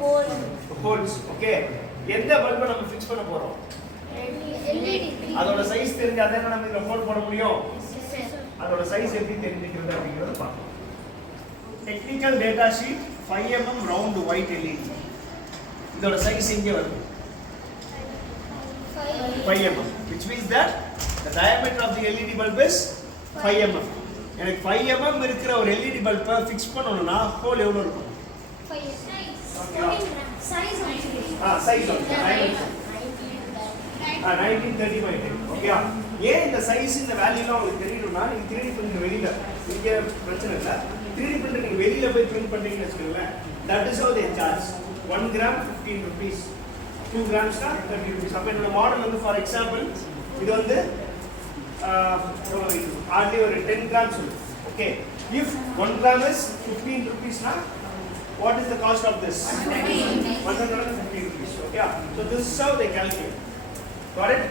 holes. Okay. எந்த பல்பை நம்ம ஃபிக்ஸ் பண்ண போறோம்? அதோட சைஸ் தெரிஞ்சா தானே நம்ம இதுல ஹோல் போட முடியும். அதோட சைஸ் எப்படி தெரிஞ்சுக்கிறது அப்படிங்கறத பார்ப்போம். Technical data sheet 5 mm round white LED. இதோட சைஸ் இங்கே வருது 5 mm, which means that the diameter of the LED bulb is 5 mm. எனக்கு 5 mm இருக்கிற ஒரு LED பல்பை ஃபிக்ஸ் பண்ணனும்னா ஹோல் எவ்வளவு இருக்கும்? 5 size size of 1930 ஓகே. ஏன் இந்த சைஸ் இந்த வேல்யூலாம் உங்களுக்கு தெரியணும்னா நீங்க 3D பிரிண்ட் வெளியில இங்க பிரச்சனை இல்ல. 3D பிரிண்ட் நீங்க வெளியில போய் பிரிண்ட் பண்றீங்கன்னு வெச்சுக்கோங்க. That is how they charge. 1 gram 15 rupees, 2 grams na 30 rupees. அப்ப இந்த மாடல் வந்து ஃபார் எக்ஸாம்பிள் இது வந்து hardly ஒரு 10 grams இருக்கு. Okay. If 1 gram is 15 rupees na, what is the cost of this? 150 rupees. Okay. So this is how they calculate. Got it?